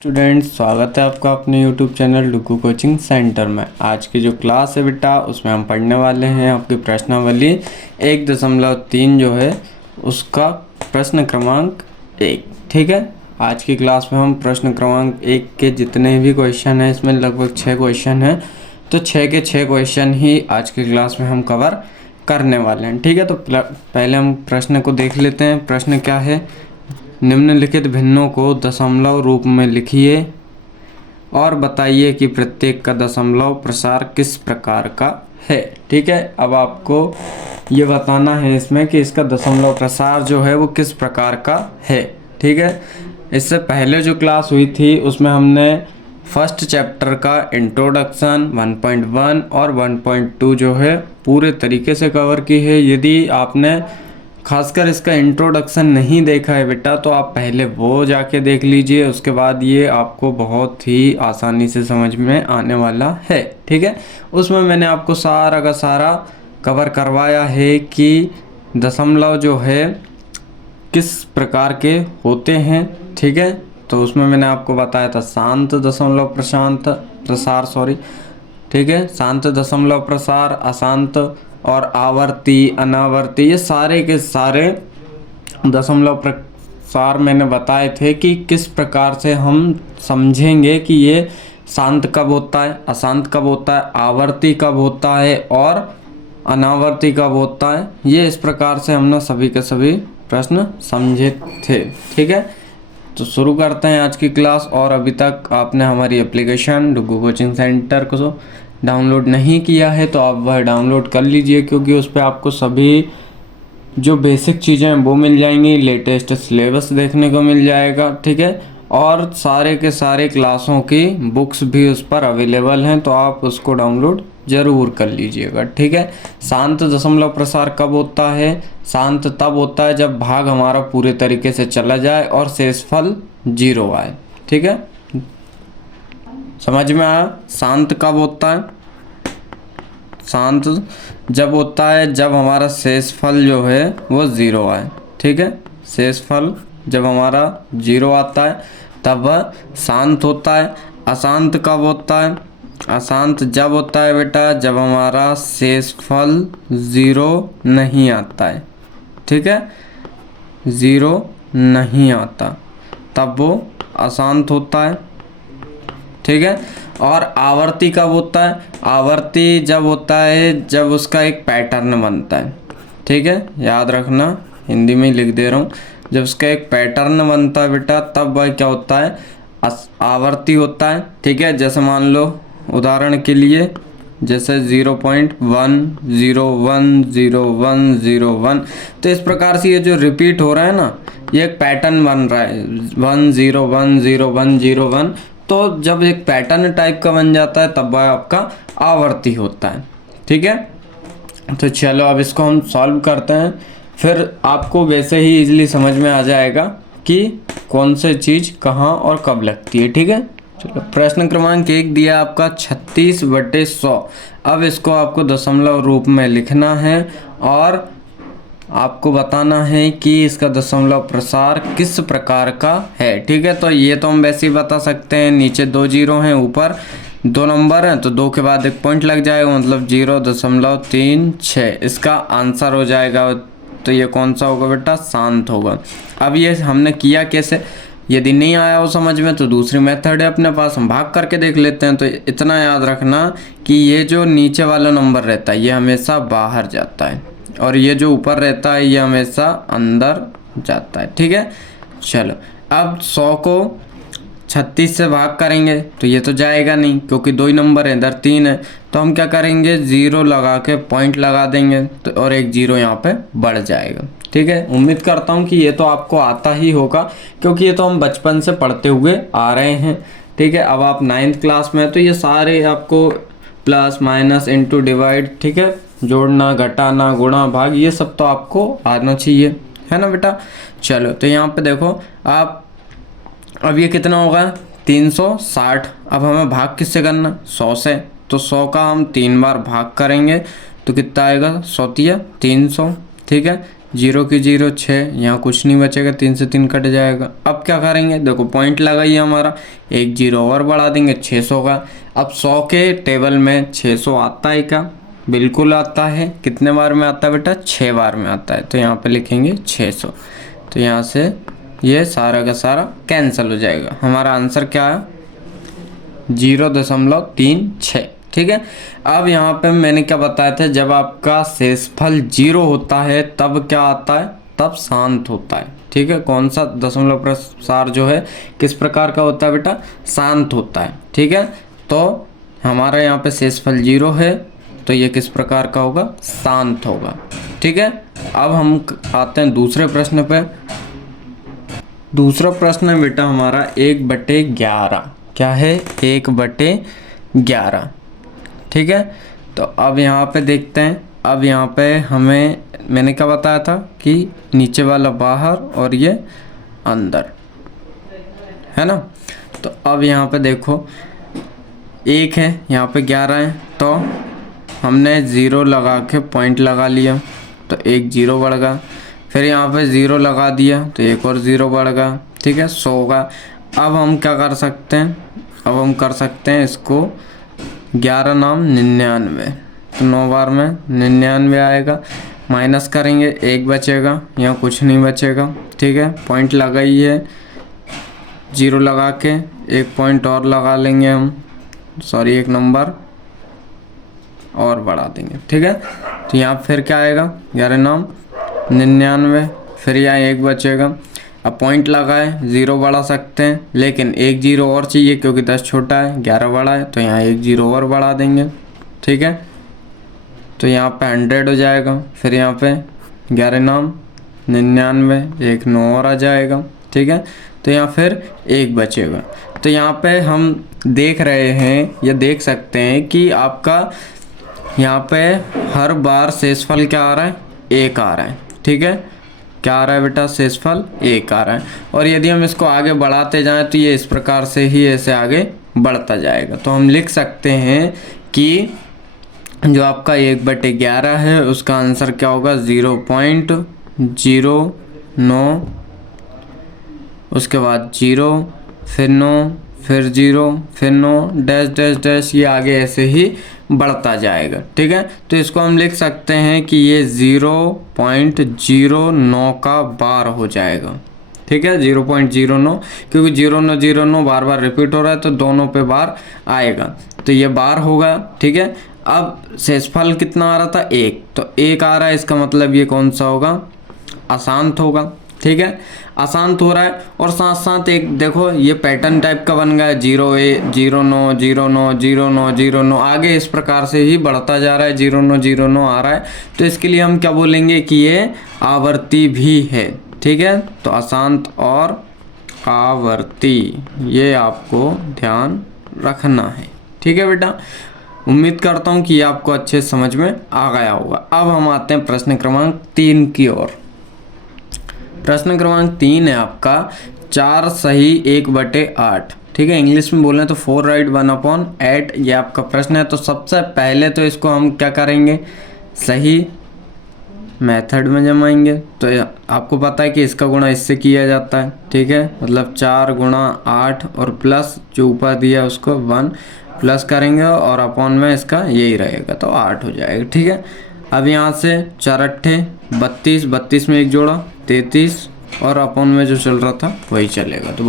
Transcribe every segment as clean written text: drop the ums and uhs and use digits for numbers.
Students, स्वागत है आपका अपने यूट्यूब चैनल डुगू कोचिंग सेंटर में। आज की जो क्लास है बेटा, उसमें हम पढ़ने वाले हैं आपकी प्रश्नावली 1.3 जो है उसका प्रश्न क्रमांक 1। ठीक है, आज की क्लास में हम प्रश्न क्रमांक 1 के जितने भी क्वेश्चन हैं, इसमें लगभग 6 क्वेश्चन हैं, तो 6 के 6 क्वेश्चन ही आज की क्लास में हम कवर करने वाले हैं। ठीक है, तो पहले हम प्रश्न को देख लेते हैं। प्रश्न क्या है? निम्नलिखित भिन्नों को दशमलव रूप में लिखिए और बताइए कि प्रत्येक का दशमलव प्रसार किस प्रकार का है। ठीक है, अब आपको ये बताना है इसमें कि इसका दशमलव प्रसार जो है वो किस प्रकार का है। ठीक है, इससे पहले जो क्लास हुई थी उसमें हमने फर्स्ट चैप्टर का इंट्रोडक्शन 1.1 और 1.2 जो है पूरे तरीके से कवर की है। यदि आपने खासकर इसका इंट्रोडक्शन नहीं देखा है बेटा, तो आप पहले वो जाके देख लीजिए, उसके बाद ये आपको बहुत ही आसानी से समझ में आने वाला है। ठीक है, उसमें मैंने आपको सारा का सारा कवर करवाया है कि दशमलव जो है किस प्रकार के होते हैं। ठीक है, तो उसमें मैंने आपको बताया था शांत दशमलव प्रसार ठीक है, शांत दशमलव प्रसार, अशांत और आवर्ती, अनावर्ती, ये सारे के सारे दशमलव प्रसार मैंने बताए थे कि किस प्रकार से हम समझेंगे कि ये शांत कब होता है, अशांत कब होता है, आवर्ती कब होता है और अनावर्ती कब होता है। ये इस प्रकार से हमने सभी के सभी प्रश्न समझे थे। ठीक है, तो शुरू करते हैं आज की क्लास। और अभी तक आपने हमारी एप्लीकेशन डुगू कोचिंग सेंटर को डाउनलोड नहीं किया है तो आप वह डाउनलोड कर लीजिए, क्योंकि उस पर आपको सभी जो बेसिक चीज़ें हैं वो मिल जाएंगी, लेटेस्ट सिलेबस देखने को मिल जाएगा। ठीक है, और सारे के सारे क्लासों की बुक्स भी उस पर अवेलेबल हैं, तो आप उसको डाउनलोड ज़रूर कर लीजिएगा। ठीक है, शांत दशमलव प्रसार कब होता है? शांत तब होता है जब भाग हमारा पूरे तरीके से चला जाए और शेषफल 0 आए। ठीक है, समझ में आया? शांत कब होता है? शांत जब होता है जब हमारा शेषफल जो है वो 0 आए। ठीक है, शेषफल जब हमारा 0 आता है तब वह शांत होता है। अशांत कब होता है? अशांत जब होता है बेटा जब हमारा शेषफल 0 नहीं आता है। ठीक है, 0 नहीं आता तब वो अशांत होता है। ठीक है, और आवर्ती कब होता है? आवर्ती जब होता है जब उसका एक पैटर्न बनता है। ठीक है, याद रखना, हिंदी में ही लिख दे रहा हूँ। जब उसका एक पैटर्न बनता है बेटा तब वह क्या होता है? आवर्ती होता है। ठीक है, जैसे मान लो उदाहरण के लिए जैसे 0.1 0 1 0 1 0 1, तो इस प्रकार से ये जो रिपीट हो रहा है ना, ये एक पैटर्न बन रहा है 1 0 1 0 1 0 1। तो जब एक पैटर्न टाइप का बन जाता है तब वह आपका आवर्ती होता है। ठीक है, तो चलो अब इसको हम सॉल्व करते हैं, फिर आपको वैसे ही इजीली समझ में आ जाएगा कि कौन से चीज़ कहाँ और कब लगती है। ठीक है, चलो प्रश्न क्रमांक 1 दिया आपका 36/100। अब इसको आपको दशमलव रूप में लिखना है और आपको बताना है कि इसका दशमलव प्रसार किस प्रकार का है। ठीक है, तो ये तो हम वैसे ही बता सकते हैं, नीचे 2 जीरो हैं, ऊपर 2 नंबर हैं, तो 2 के बाद एक पॉइंट लग जाएगा, मतलब 0.36 इसका आंसर हो जाएगा। तो ये कौन सा होगा बेटा? शांत होगा। अब ये हमने किया कैसे? यदि नहीं आया हो समझ में तो दूसरी मेथड है अपने पास, हम भाग करके देख लेते हैं। तो इतना याद रखना कि ये जो नीचे वाला नंबर रहता है ये हमेशा बाहर जाता है और ये जो ऊपर रहता है ये हमेशा अंदर जाता है। ठीक है, चलो अब 100 को 36 से भाग करेंगे तो ये तो जाएगा नहीं, क्योंकि 2 ही नंबर है, इधर 3 है। तो हम क्या करेंगे? 0 लगा के पॉइंट लगा देंगे, तो और एक 0 यहाँ पे बढ़ जाएगा। ठीक है, उम्मीद करता हूँ कि ये तो आपको आता ही होगा, क्योंकि ये तो हम बचपन से पढ़ते हुए आ रहे हैं। ठीक है, अब आप 9th क्लास में, तो ये सारे आपको प्लस माइनस इंटू डिवाइड, ठीक है, जोड़ना घटाना गुणा भाग, ये सब तो आपको आना चाहिए, है ना बेटा। चलो तो यहाँ पे देखो आप, अब ये कितना होगा? 360। अब हमें भाग किससे करना? 100 से। तो 100 का हम 3 बार भाग करेंगे तो कितना आएगा? 100 300। ठीक है, जीरो की जीरो 6, यहाँ कुछ नहीं बचेगा, 3 से 3 कट जाएगा। अब क्या करेंगे, देखो पॉइंट लगाइए हमारा, एक जीरो और बढ़ा देंगे 600 का। अब 100 के टेबल में 600 आता है क्या, बिल्कुल आता है। कितने बार में आता है बेटा, 6 बार में आता है, तो यहाँ पे लिखेंगे 600। तो यहाँ से ये सारा का सारा कैंसिल हो जाएगा। हमारा आंसर क्या है, 0.36। ठीक है। अब यहाँ पे मैंने क्या बताया था, जब आपका शेषफल 0 होता है तब क्या आता है, तब शांत होता है। ठीक है, कौन सा दशमलव प्रसार जो है किस प्रकार का होता है बेटा, शांत होता है। ठीक है, तो हमारा यहाँ पे शेषफल 0 है, तो ये किस प्रकार का होगा, शांत होगा। ठीक है, अब हम आते हैं दूसरे प्रश्न पे। दूसरा प्रश्न है बेटा हमारा 1/11। क्या है, 1/11। ठीक है, तो अब यहाँ पे देखते हैं। अब यहाँ पे हमें मैंने क्या बताया था कि नीचे वाला बाहर और ये अंदर, है ना। तो अब यहाँ पे देखो 1 है, यहाँ पे 11 है, तो हमने 0 लगा के पॉइंट लगा लिया, तो एक 0 बढ़ गया। फिर यहाँ पे 0 लगा दिया तो एक और 0 बढ़ गया। ठीक है, 100 का। अब हम क्या कर सकते हैं, अब हम कर सकते हैं इसको 11 नाम 99, तो 9 बार में 99 आएगा। माइनस करेंगे, 1 बचेगा, यहाँ कुछ नहीं बचेगा। ठीक है, पॉइंट लगाइए, 0 लगा के एक पॉइंट और लगा लेंगे हम, सॉरी एक नंबर और बढ़ा देंगे। ठीक है, तो यहाँ फिर क्या आएगा, 11 नाम 99, फिर यहाँ 1 बचेगा। अब पॉइंट लगाए, 0 बढ़ा सकते हैं, लेकिन एक 0 और चाहिए क्योंकि 10 छोटा है, 11 बड़ा है, तो यहाँ एक 0 और बढ़ा देंगे। ठीक है, तो यहाँ पे 100 हो जाएगा। फिर यहाँ पे 11 नाम 99, एक 9 और आ जाएगा। ठीक है, तो यहाँ फिर 1 बचेगा। तो यहाँ पे हम देख रहे हैं या देख सकते हैं कि आपका यहाँ पे हर बार शेषफल क्या आ रहा है, 1 आ रहा है। ठीक है, क्या आ रहा है बेटा, शेषफल 1 आ रहा है। और यदि हम इसको आगे बढ़ाते जाएं तो ये इस प्रकार से ही ऐसे आगे बढ़ता जाएगा। तो हम लिख सकते हैं कि जो आपका 1/11 है उसका आंसर क्या होगा, 0.09, उसके बाद 0, फिर 9, फिर 0, फिर 9 डैश डैश डैश, ये आगे ऐसे ही बढ़ता जाएगा। ठीक है, तो इसको हम लिख सकते हैं कि ये 0.09 का बार हो जाएगा। ठीक है, 0.09, क्योंकि 0909 बार बार रिपीट हो रहा है तो दोनों पे बार आएगा, तो ये बार होगा। ठीक है, अब शेषफल कितना आ रहा था, 1, तो 1 आ रहा है, इसका मतलब ये कौन सा होगा, अशांत होगा। ठीक है, अशांत हो रहा है, और साथ साथ एक देखो ये पैटर्न टाइप का बन गया, 0 09 09 09 09, आगे इस प्रकार से ही बढ़ता जा रहा है, 0909 आ रहा है। तो इसके लिए हम क्या बोलेंगे कि ये आवर्ती भी है। ठीक है, तो अशांत और आवर्ती, ये आपको ध्यान रखना है। ठीक है बेटा, उम्मीद करता हूँ कि ये आपको अच्छे समझ में आ गया होगा। अब हम आते हैं प्रश्न क्रमांक 3 की ओर। प्रश्न क्रमांक 3 है आपका 4 सही 1/8। ठीक है, इंग्लिश में बोलें तो 4 राइट 1/8, ये आपका प्रश्न है। तो सबसे पहले तो इसको हम क्या करेंगे, सही मेथड में जमाएंगे। तो आपको पता है कि इसका गुणा इससे किया जाता है। ठीक है, मतलब 4 गुणा 8 और प्लस जो ऊपर दिया उसको 1 प्लस करेंगे और अपॉन में इसका यही रहेगा, तो 8 हो जाएगा। ठीक है, अब यहाँ से 4 अट्ठे 32, 32 में एक जोड़ा 33 और अपॉन में जो चल रहा था वही चलेगा, तो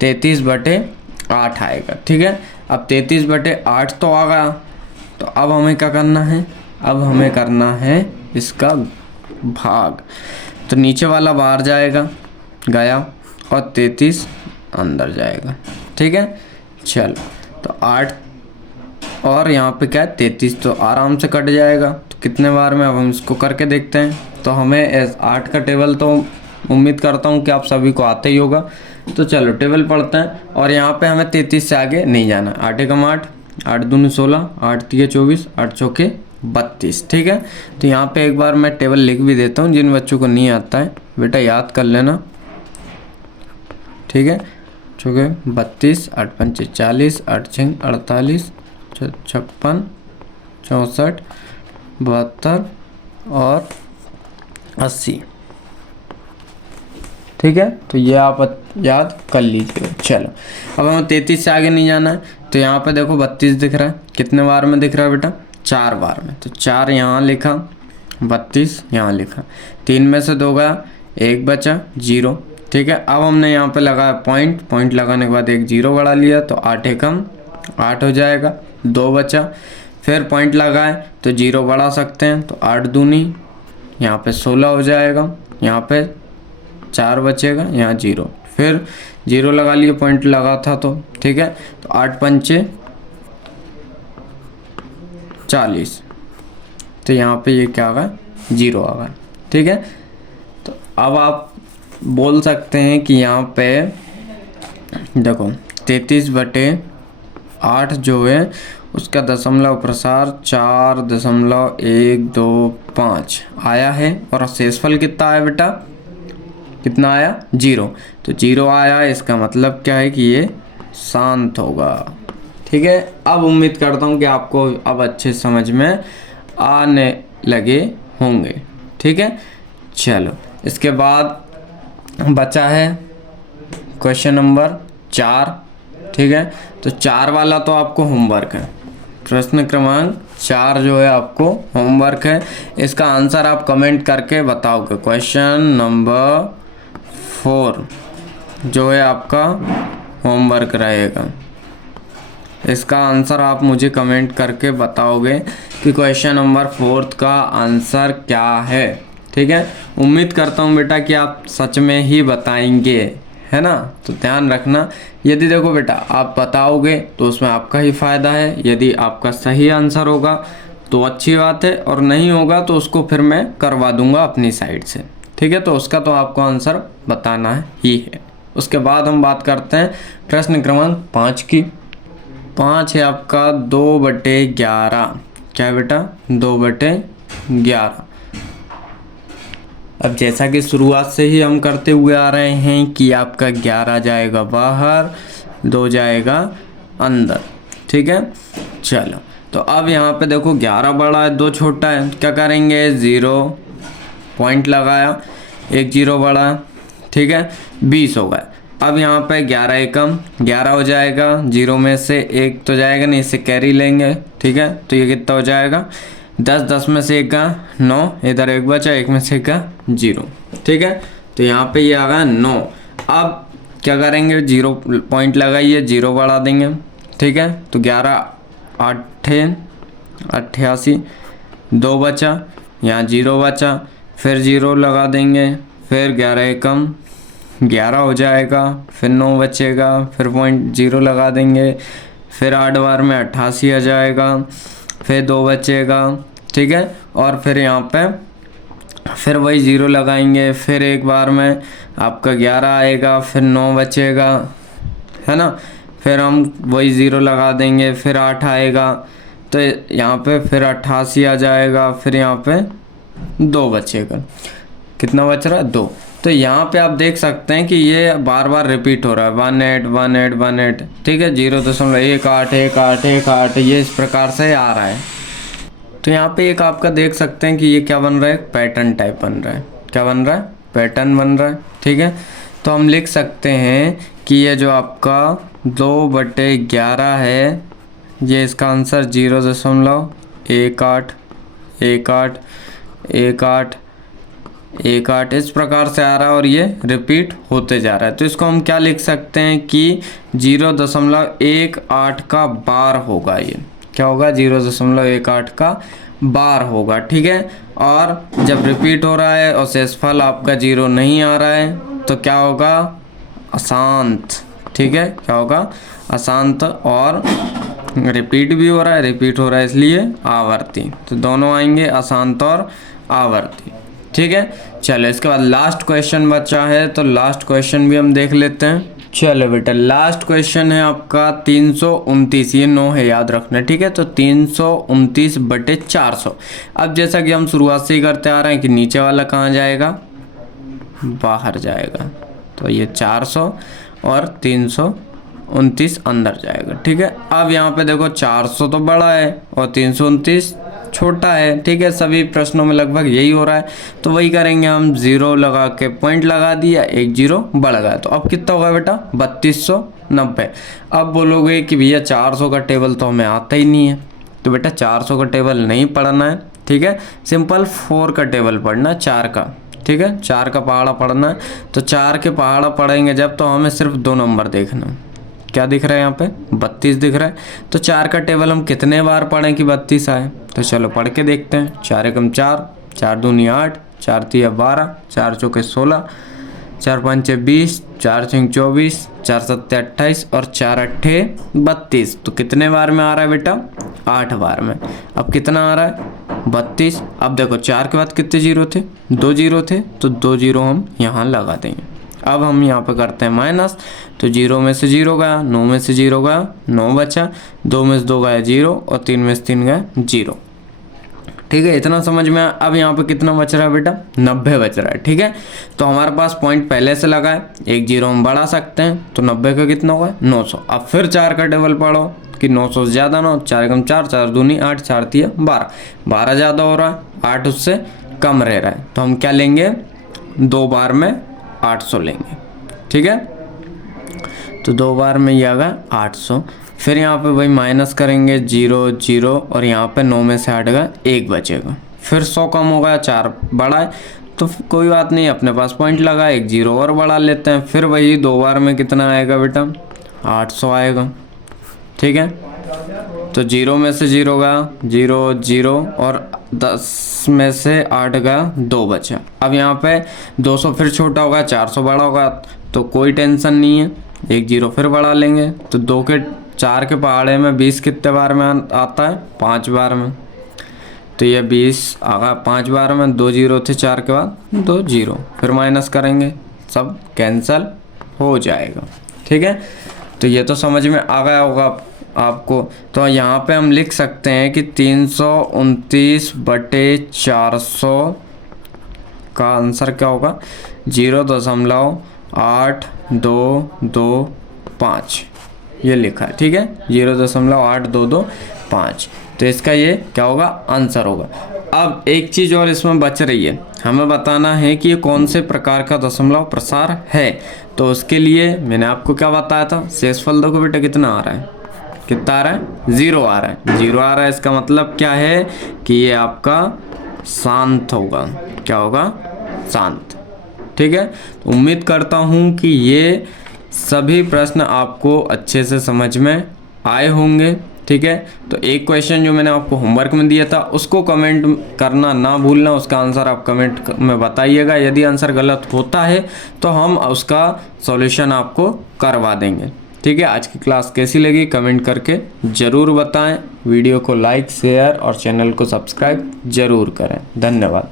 33/8 आएगा। ठीक है, अब 33/8 तो आ गया, तो अब हमें क्या करना है, अब हमें करना है इसका भाग। तो नीचे वाला बाहर जाएगा, गया, और 33 अंदर जाएगा। ठीक है, चलो, तो 8 और यहाँ पे क्या है 33, तो आराम से कट जाएगा। तो कितने बार में, अब हम इसको करके देखते हैं। तो हमें 8 का टेबल तो उम्मीद करता हूँ कि आप सभी को आते ही होगा। तो चलो टेबल पढ़ते हैं, और यहाँ पे हमें 33 से आगे नहीं जाना। 8 एकम 8, 8 दूनी 16, 8 तिये 24, 8 चौके 32। ठीक है, तो यहाँ पे एक बार मैं टेबल लिख भी देता हूँ, जिन बच्चों को नहीं आता है बेटा याद कर लेना। ठीक है, चौके 32, 8 पंचे 40, 8 छः 48, 56, 64, 72 और 80। ठीक है, तो ये आप याद कर लीजिए। चलो अब हमें 33 से आगे नहीं जाना है, तो यहाँ पे देखो 32 दिख रहा है, कितने बार में दिख रहा है बेटा? 4 बार में। तो 4 यहाँ लिखा, 32 यहाँ लिखा, 3 में से 2 गया, 1 बचा, 0। ठीक है, अब हमने यहाँ पे लगाया पॉइंट, पॉइंट लगाने के बाद एक 0 बढ़ा लिया, तो 8 एकम 8 हो जाएगा, 2 बचा। फिर पॉइंट लगाए तो 0 बढ़ा सकते हैं, तो 8 दूनी यहाँ पे 16 हो जाएगा, यहाँ पे 4 बचेगा, यहाँ 0, फिर 0 लगा लिए, पॉइंट लगा था तो। ठीक है, तो 8 पंचे 40, तो यहाँ पे ये क्या आ गया? 0 आ गया। ठीक है, तो अब आप बोल सकते हैं कि यहाँ पे देखो 33/8 जो है उसका दशमलव प्रसार 4.125 आया है, और शेषफल कितना आया बेटा? कितना आया? 0। तो 0 आया, इसका मतलब क्या है कि ये शांत होगा। ठीक है, अब उम्मीद करता हूँ कि आपको अब अच्छे समझ में आने लगे होंगे। ठीक है, चलो इसके बाद बचा है क्वेश्चन नंबर 4। ठीक है, तो 4 वाला तो आपको होमवर्क है, प्रश्न क्रमांक 4 जो है आपको होमवर्क है। इसका आंसर आप कमेंट करके बताओगे। क्वेश्चन नंबर 4 जो है आपका होमवर्क रहेगा, इसका आंसर आप मुझे कमेंट करके बताओगे कि क्वेश्चन नंबर 4 का आंसर क्या है। ठीक है, उम्मीद करता हूँ बेटा कि आप सच में ही बताएंगे, है ना? तो ध्यान रखना, यदि देखो बेटा आप बताओगे तो उसमें आपका ही फ़ायदा है, यदि आपका सही आंसर होगा तो अच्छी बात है, और नहीं होगा तो उसको फिर मैं करवा दूंगा अपनी साइड से। ठीक है, तो उसका तो आपको आंसर बताना ही है। उसके बाद हम बात करते हैं प्रश्न क्रमांक 5 की। 5 है आपका 2/11। क्या बेटा? 2/11। अब जैसा कि शुरुआत से ही हम करते हुए आ रहे हैं कि आपका 11 जाएगा बाहर, 2 जाएगा अंदर। ठीक है, चलो तो अब यहाँ पे देखो 11 बड़ा है, 2 छोटा है, क्या करेंगे? 0 पॉइंट लगाया, एक 0 बड़ा है। ठीक है, 20 हो गया। अब यहाँ पे 11 एकम 11 हो जाएगा, 0 में से 1 तो जाएगा नहीं, इससे कैरी लेंगे। ठीक है, तो ये कितना हो जाएगा? 10, 10 में से 1 का 9, इधर 1 बचा, 1 में से 1 का 0। ठीक है, तो यहाँ पे ये आ गया 9। अब क्या करेंगे? 0 पॉइंट लगाइए, 0 बढ़ा देंगे। ठीक है, तो 11 8 88, 2 बचा, यहाँ 0 बचा, फिर 0 लगा देंगे, फिर 11 एकम 11 हो जाएगा, फिर 9 बचेगा, फिर पॉइंट 0 लगा देंगे, फिर 8 बार में 88 आ जाएगा, फिर 2 बचेगा। ठीक है, और फिर यहाँ पे फिर वही 0 लगाएंगे, फिर एक बार में आपका 11 आएगा, फिर 9 बचेगा, है ना? फिर हम वही 0 लगा देंगे, फिर 8 आएगा, तो यहाँ पे फिर 88 आ जाएगा, फिर यहाँ पे 2 बचेगा। कितना बच रहा है? 2। तो यहाँ पे आप देख सकते हैं कि ये बार बार रिपीट हो रहा है, 18 18 18। ठीक है, 0.181818 ये इस प्रकार से आ रहा है। तो यहाँ पे एक आपका देख सकते हैं कि ये क्या बन रहा है? पैटर्न टाइप बन रहा है। क्या बन रहा है? पैटर्न बन रहा है। ठीक है, तो हम लिख सकते हैं कि ये जो आपका 2/11 है, ये इसका आंसर 0.181818 इस प्रकार से आ रहा है, और ये रिपीट होते जा रहा है। तो इसको हम क्या लिख सकते हैं कि 0.18 का बार होगा। ये क्या होगा? 0.18 का बार होगा। ठीक है, और जब रिपीट हो रहा है और शेषफल आपका 0 नहीं आ रहा है तो क्या होगा? अशांत। ठीक है, क्या होगा? अशांत। और रिपीट भी हो रहा है, रिपीट हो रहा है इसलिए आवर्ती। तो दोनों आएंगे, अशांत और आवर्ती। ठीक है, चलो इसके बाद लास्ट क्वेश्चन बचा है, तो लास्ट क्वेश्चन भी हम देख लेते हैं। चलो बेटा, लास्ट क्वेश्चन है आपका 329। ये 9 है, याद रखना। ठीक है, तो 329/400। अब जैसा कि हम शुरुआत से ही करते आ रहे हैं कि नीचे वाला कहाँ जाएगा? बाहर जाएगा। तो ये 400 और 329 अंदर जाएगा। ठीक है, अब यहाँ पे देखो 400 तो बड़ा है और 329 छोटा है, ठीक है, सभी प्रश्नों में लगभग यही हो रहा है। तो वही करेंगे हम, 0 लगा के पॉइंट लगा दिया, एक 0 बढ़ गया, तो अब कितना होगा बेटा 3290। अब बोलोगे कि भैया 400 का टेबल तो हमें आता ही नहीं है, तो बेटा 400 का टेबल नहीं पढ़ना है, ठीक है, सिंपल 4 का टेबल पढ़ना है, 4 का, ठीक है, 4 का पहाड़ा पढ़ना है। तो 4 के पहाड़ा पढ़ेंगे जब, तो हमें सिर्फ 2 नंबर देखना है। क्या दिख रहा है यहाँ पे 32 दिख रहा है। तो 4 का टेबल हम कितने बार पढ़ें कि 32 आए, तो चलो पढ़ के देखते हैं। 4 एकम 4, 4 दूनी 8, 4 तिया 12, 4 चौके 16, 4 पंचे 20, 4 छंग 24, 4 सत्ते 28 और 4 अट्ठे 32। तो कितने बार में आ रहा है बेटा 8 बार में। अब कितना आ रहा है 32। अब देखो 4 के बाद कितने जीरो थे, 2 जीरो थे, तो 2 जीरो हम यहाँ लगा देंगे। अब हम यहाँ पे करते हैं माइनस, तो 0 में से 0 गया, 9 में से 0 गया, 9 बचा, 2 में से 2 गया 0 और 3 में से 3 गया 0, ठीक है, इतना समझ में आया। अब यहाँ पे कितना बच रहा है बेटा 90 बच रहा है, ठीक है। तो हमारे पास पॉइंट पहले से लगा है, एक 0 हम बढ़ा सकते हैं, तो 90 का कितना होगा 900। अब फिर 4 का टेबल पढ़ो कि 900 से ज़्यादा ना हो, 4 एकम 4, 4 दूनी 8, 4 तिया 12, 12 ज़्यादा हो रहा है, 8 उससे कम रह रहा है, तो हम क्या लेंगे 2 बार में 800 लेंगे, ठीक है। तो 2 बार में ये आ गया 800। फिर यहाँ पे वही माइनस करेंगे 0 0 और यहाँ पे 9 में से हटेगा 1 बचेगा। फिर 100 कम हो गया, 4 बढ़ा है, तो कोई बात नहीं, अपने पास पॉइंट लगा, एक 0 और बढ़ा लेते हैं। फिर वही 2 बार में कितना आएगा बेटा 800 आएगा, ठीक है। तो 0 में से 0 गया 0 0 और 10 में से 8 गया 2 बचा। अब यहाँ पे 200 फिर छोटा होगा, 400 बड़ा होगा, तो कोई टेंशन नहीं है, एक 0 फिर बढ़ा लेंगे। तो 2 के 4 के पहाड़े में 20 कितने बार में आता है 5 बार में, तो ये 20 आ गया 5 बार में। 2 0 थे 4 के बाद 2 0, फिर माइनस करेंगे, सब कैंसल हो जाएगा, ठीक है। तो ये तो समझ में आ गया होगा आपको। तो यहाँ पे हम लिख सकते हैं कि 329/400 का आंसर क्या होगा 0.8225, ये लिखा है, ठीक है, 0.8225। तो इसका ये क्या होगा आंसर होगा। अब एक चीज़ और इसमें बच रही है, हमें बताना है कि ये कौन से प्रकार का दशमलव प्रसार है। तो उसके लिए मैंने आपको क्या बताया था, शेषफल देखो बेटा कितना आ रहा है, कितना आ रहा है 0 आ रहा है, 0 आ रहा है। इसका मतलब क्या है कि ये आपका शांत होगा, क्या होगा शांत, ठीक है। तो उम्मीद करता हूँ कि ये सभी प्रश्न आपको अच्छे से समझ में आए होंगे, ठीक है। तो एक क्वेश्चन जो मैंने आपको होमवर्क में दिया था उसको कमेंट करना ना भूलना, उसका आंसर आप कमेंट में बताइएगा। यदि आंसर गलत होता है तो हम उसका सॉल्यूशन आपको करवा देंगे, ठीक है। आज की क्लास कैसी लगी कमेंट करके ज़रूर बताएं। वीडियो को लाइक शेयर और चैनल को सब्सक्राइब ज़रूर करें। धन्यवाद।